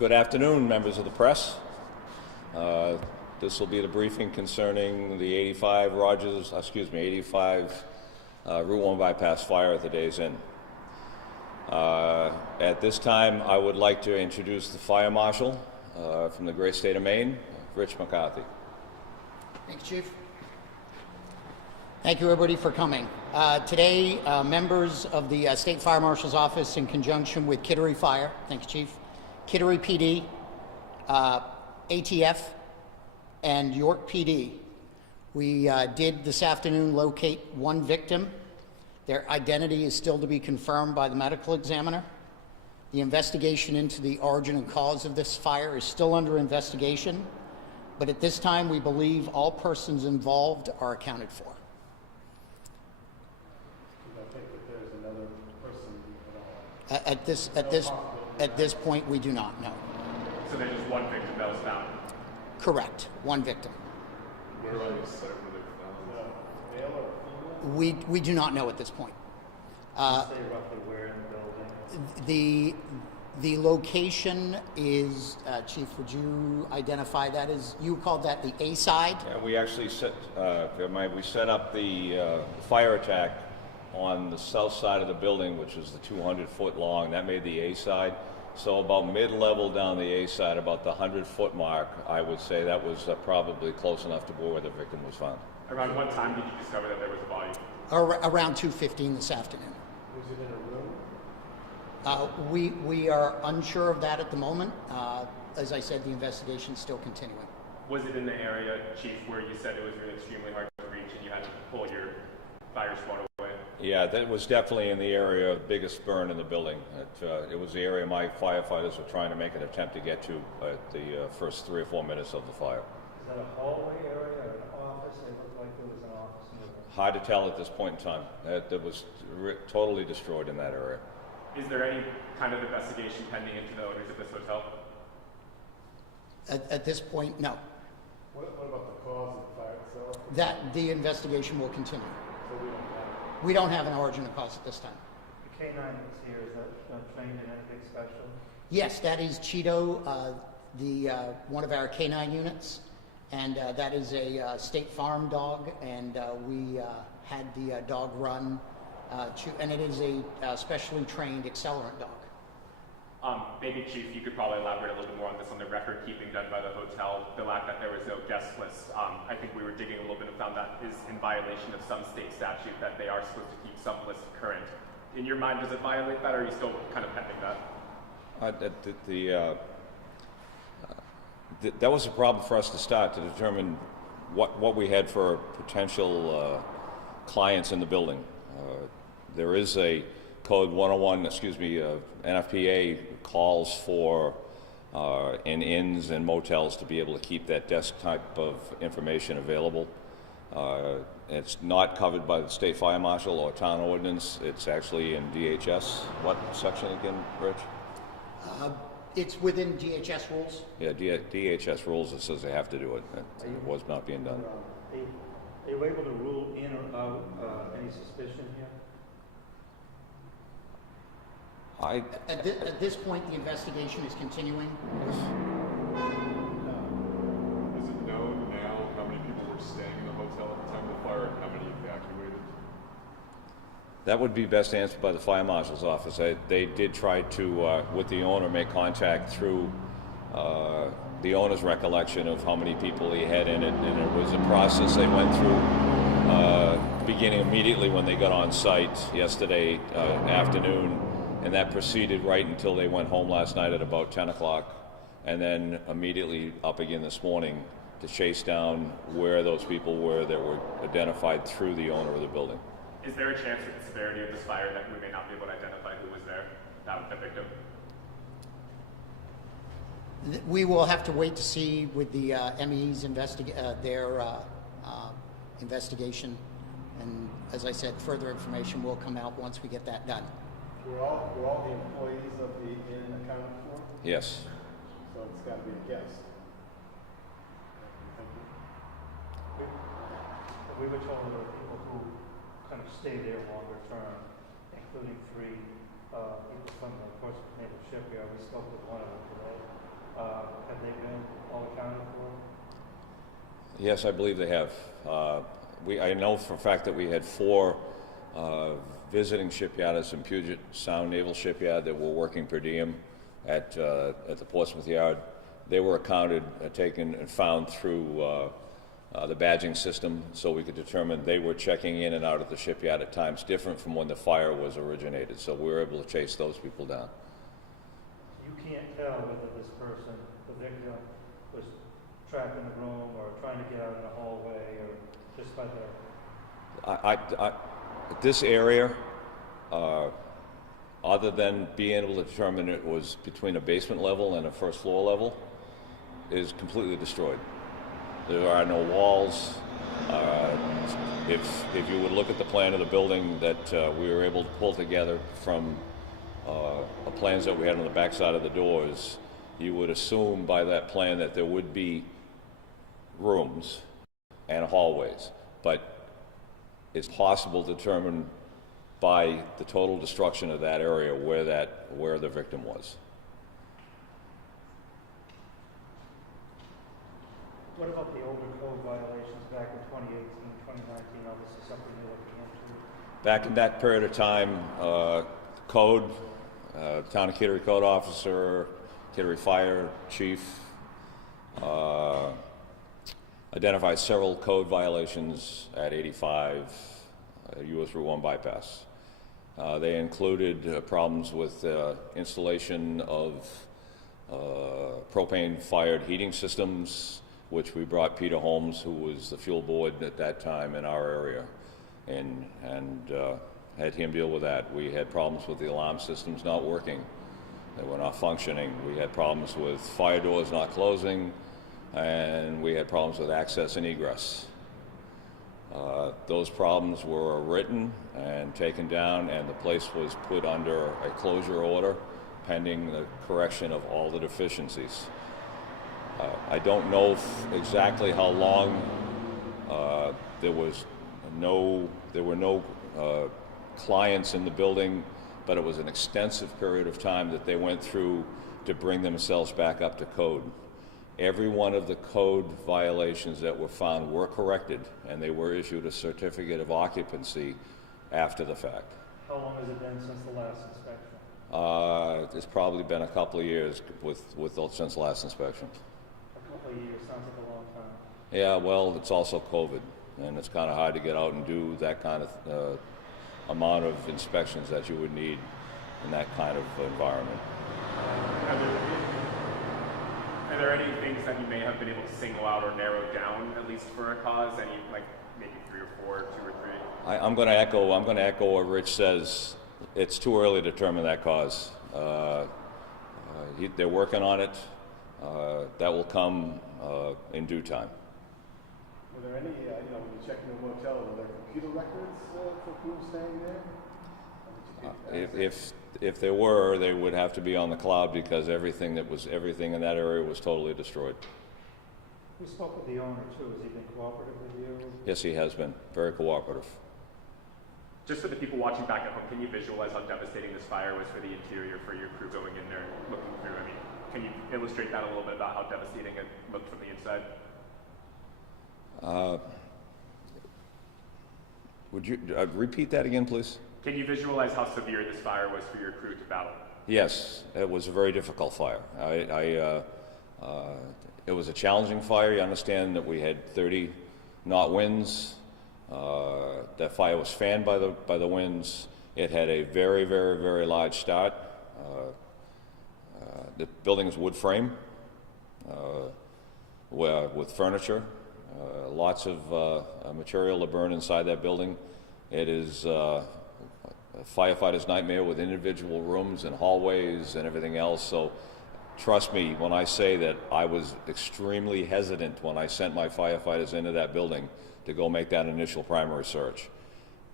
Good afternoon, members of the press. This will be the briefing concerning the 85 Route 1 bypass fire at the Days Inn. At this time, I would like to introduce the fire marshal from the great state of Maine, Rich McCarthy. Thanks, Chief. Thank you, everybody, for coming. Today, members of the State Fire Marshal's Office, in conjunction with Kittery Fire, thanks, Chief, Kittery PD, ATF, and York PD, we did this afternoon locate one victim. Their identity is still to be confirmed by the medical examiner. The investigation into the origin and cause of this fire is still under investigation, but at this time, we believe all persons involved are accounted for. I think that there's another person At this point, we do not know. So there's just one victim that was found? Correct, one victim. Where are they set where they were found? We do not know at this point. say roughly where in the building? The location is, Chief, would you identify that as, you called that the A side? Yeah, we actually set up the fire attack on the south side of the building, which is the 200-foot long. That made the A side. So about mid-level down the A side, about the 100-foot mark, I would say that was probably close enough to where the victim was found. Around what time did you discover that there was a body? Around 2:15 this afternoon. Was it in a room? We are unsure of that at the moment. As I said, the investigation is still continuing. Was it in the area, Chief, where you said it was really extremely hard to reach and you had to pull your fire squad away? Yeah, that was definitely in the area of the biggest burn in the building. It was the area my firefighters were trying to make an attempt to get to at the first 3 or 4 minutes of the fire. Is that a hallway area or an office? It looked like there was an office in the Hard to tell at this point in time. It was totally destroyed in that area. Is there any kind of investigation pending into the owners of this hotel? At this point, no. What about the cause of the fire itself? That the investigation will continue. So we don't have. We don't have an origin of cause at this time. The K9 that's here, is that trained in anything special? Yes, that is Cheeto, one of our K9 units, and that is a State Farm dog, and we had the dog run, and it is a specially trained accelerant dog. Maybe, Chief, you could probably elaborate a little bit more on this, on the record keeping done by the hotel, the fact that there was no guest list. I think we were digging a little bit and found that is in violation of some state statute that they are supposed to keep some list current. In your mind, does it violate that, or are you still kind of pending that? That was a problem for us to start to determine what we had for potential clients in the building. There is a Code 101, NFPA calls for in inns and motels to be able to keep that desk type of information available. It's not covered by the state fire marshal or town ordinance. It's actually in DHS. What section again, Rich? It's within DHS rules. Yeah, DHS rules. It says they have to do it. It was not being done. Are you able to rule in or out any suspicion here? At this point, the investigation is continuing. Is it known now how many people were staying in the hotel at the time of the fire and how many evacuated? That would be best answered by the fire marshal's office. They did try to, with the owner, make contact through the owner's recollection of how many people he had in it, and it was a process they went through beginning immediately when they got on site yesterday afternoon, and that proceeded right until they went home last night at about 10 o'clock, and then immediately up again this morning to chase down where those people were that were identified through the owner of the building. Is there a chance with the severity of this fire that we may not be able to identify who was there, the victim? We will have to wait to see with the ME's their investigation, and as I said, further information will come out once we get that done. Were all the employees of the inn accounted for? Yes. So it's got to be a guess. We were told there were people who kind of stay there longer term, including 3 people from the Portsmouth Naval Shipyard. We spoke with one of them today. Have they been all accounted for? Yes, I believe they have. I know for a fact that we had 4 visiting shipyardists in Puget Sound Naval Shipyard that were working per diem at the Portsmouth Yard. They were accounted, taken, and found through the badging system, so we could determine they were checking in and out of the shipyard at times different from when the fire was originated. So we were able to chase those people down. You can't tell whether this person, the victim, was trapped in a room or trying to get out in a hallway or just by their... This area, other than being able to determine it was between a basement level and a first floor level, is completely destroyed. There are no walls. If you would look at the plan of the building that we were able to pull together from the plans that we had on the backside of the doors, you would assume by that plan that there would be rooms and hallways, but it's possible to determine by the total destruction of that area where the victim was. What about the older code violations back in 2018, 2019? Obviously something you're looking into. Back in that period of time, code, Town of Kittery Code Officer, Kittery Fire Chief, identified several code violations at 85 US Route 1 bypass. They included problems with installation of propane-fired heating systems, which we brought Peter Holmes, who was the fuel board at that time in our area, and had him deal with that. We had problems with the alarm systems not working. They were not functioning. We had problems with fire doors not closing, and we had problems with access and egress. Those problems were written and taken down, and the place was put under a closure order pending the correction of all the deficiencies. I don't know exactly how long there were no clients in the building, but it was an extensive period of time that they went through to bring themselves back up to code. Every one of the code violations that were found were corrected, and they were issued a certificate of occupancy after the fact. How long has it been since the last inspection? It's probably been a couple of years since the last inspection. A couple of years sounds like a long time. Yeah, well, it's also COVID, and it's kind of hard to get out and do that kind of amount of inspections that you would need in that kind of environment. Are there any things that you may have been able to single out or narrow down, at least for a cause? Any, like maybe 3 or 4, 2 or 3? I'm going to echo what Rich says. It's too early to determine that cause. They're working on it. That will come in due time. Were there any, when you checked in the motel, were there computer records for people staying there? If there were, they would have to be on the cloud because everything in that area was totally destroyed. We spoke with the owner too. Has he been cooperative with you? Yes, he has been very cooperative. Just for the people watching back at home, can you visualize how devastating this fire was for the interior, for your crew going in there and looking through? I mean, can you illustrate that a little bit about how devastating it looked from the inside? Would you repeat that again, please? Can you visualize how severe this fire was for your crew to battle? Yes, it was a very difficult fire. It was a challenging fire. You understand that we had 30 knot winds. That fire was fanned by the winds. It had a very, very, very large start. The building is wood frame with furniture. Lots of material to burn inside that building. It is a firefighter's nightmare with individual rooms and hallways and everything else. So trust me when I say that I was extremely hesitant when I sent my firefighters into that building to go make that initial primary search.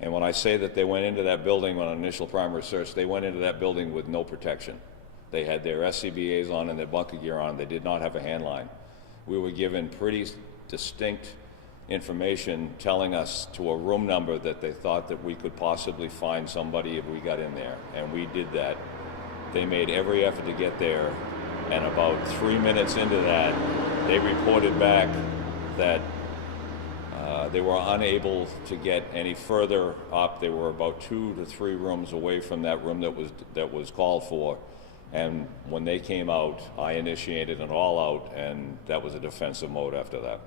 And when I say that they went into that building on an initial primary search, they went into that building with no protection. They had their SCBAs on and their bunker gear on. They did not have a hand line. We were given pretty distinct information telling us to a room number that they thought that we could possibly find somebody if we got in there, and we did that. They made every effort to get there, And about 3 minutes into that, they reported back that they were unable to get any further up. They were about 2 to 3 rooms away from that room that was called for. And when they came out, I initiated an all-out, and that was a defensive mode after that.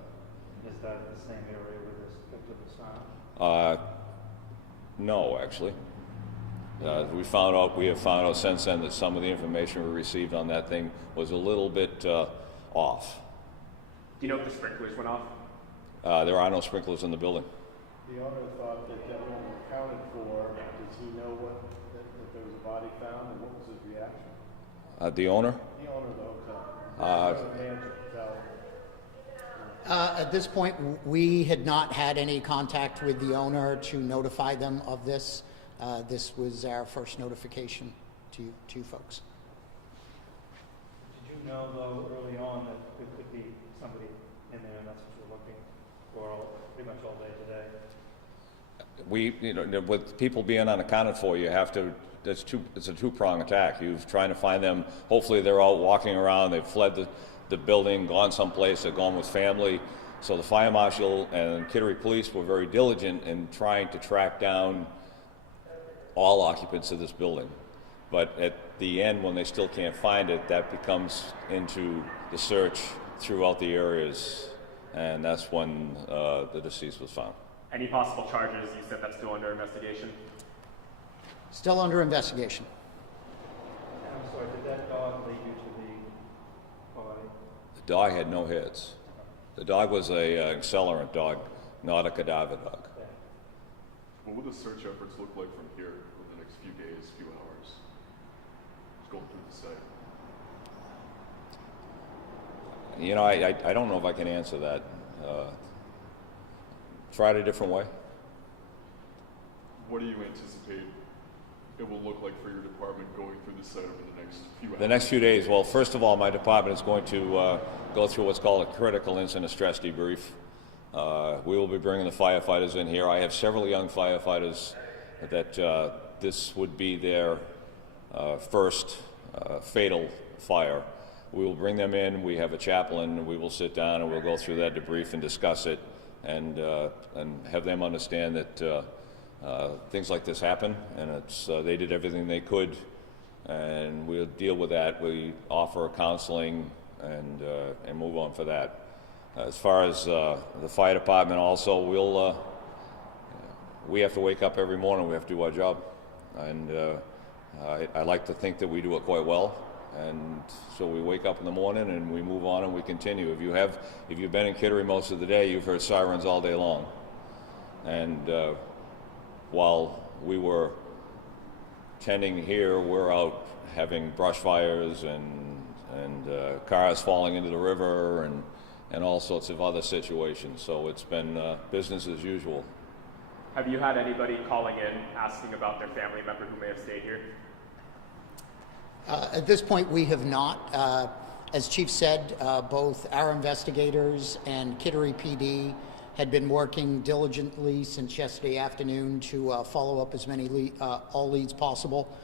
Is that the same area where this victim was found? No, actually. We have found out since then that some of the information we received on that thing was a little bit off. Do you know if the sprinklers went off? There are no sprinklers in the building. The owner thought that gentleman was accounted for. Does he know that there was a body found, and what was his reaction? The owner? The owner of the hotel. The manager of the hotel. At this point, we had not had any contact with the owner to notify them of this. This was our first notification to you folks. Did you know, though, early on that there could be somebody in there, and that's what you're looking for pretty much all day today? With people being unaccounted for, you have to. It's a two-pronged attack. You're trying to find them. Hopefully, they're out walking around. They've fled the building, gone someplace. They're gone with family. So the fire marshal and Kittery police were very diligent in trying to track down all occupants of this building. But at the end, when they still can't find it, that becomes into the search throughout the areas, and that's when the deceased was found. Any possible charges? You said that's still under investigation. Still under investigation. I'm sorry, did that dog lead you to the body? The dog had no hits. The dog was a accelerant dog, not a cadaver dog. What will the search efforts look like from here over the next few days, few hours? Just going through the site. You know, I don't know if I can answer that. Try it a different way. What do you anticipate it will look like for your department going through the site over the next few hours? The next few days, well, first of all, my department is going to go through what's called a critical incident stress debrief. We will be bringing the firefighters in here. I have several young firefighters that this would be their first fatal fire. We will bring them in. We have a chaplain. We will sit down and we'll go through that debrief and discuss it, and have them understand that things like this happen, and they did everything they could, and we'll deal with that. We offer counseling and move on for that. As far as the fire department, also, we have to wake up every morning. We have to do our job, and I like to think that we do it quite well. And so we wake up in the morning and we move on and we continue. If you've been in Kittery most of the day, you've heard sirens all day long. And while we were tending here, we're out having brush fires and cars falling into the river and all sorts of other situations. So it's been business as usual. Have you had anybody calling in asking about their family member who may have stayed here? At this point, we have not. As Chief said, both our investigators and Kittery PD had been working diligently since yesterday afternoon to follow up as many all leads possible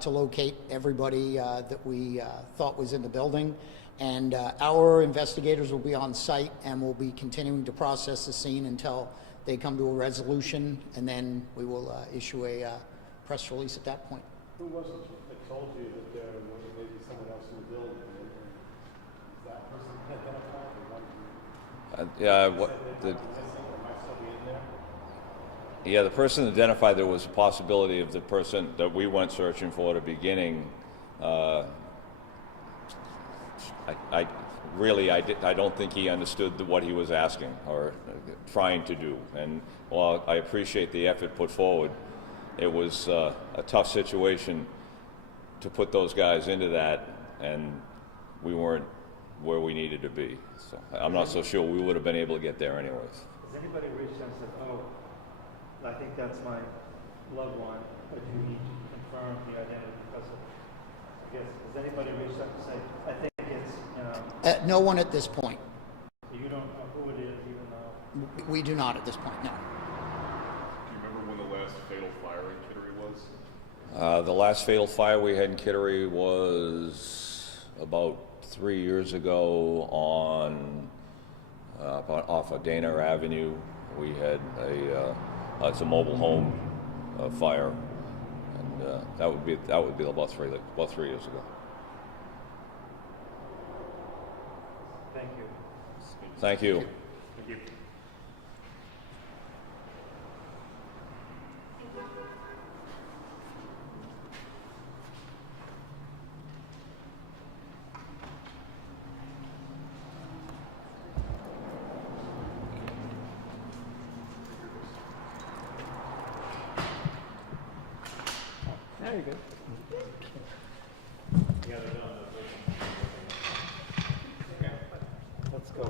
to locate everybody that we thought was in the building. And our investigators will be on site and will be continuing to process the scene until they come to a resolution, and then we will issue a press release at that point. Who was it that told you that there was maybe someone else in the building? Is that person identified? The person identified there was a possibility of the person that we went searching for at the beginning. I don't think he understood what he was asking or trying to do. And while I appreciate the effort put forward, it was a tough situation to put those guys into that, and we weren't where we needed to be. So I'm not so sure we would have been able to get there anyways. Has anybody reached out and said, oh, I think that's my loved one, but you need to confirm the identity because of, I guess, has anybody reached out and say, I think it's, No one at this point. So you don't know who it is, even though? We do not at this point, no. Do you remember when the last fatal fire in Kittery was? The last fatal fire we had in Kittery was about 3 years ago on off of Dana Avenue. We had it's a mobile home fire, and that would be about 3 years ago. Thank you. Thank you. Thank you. There you go. Let's go.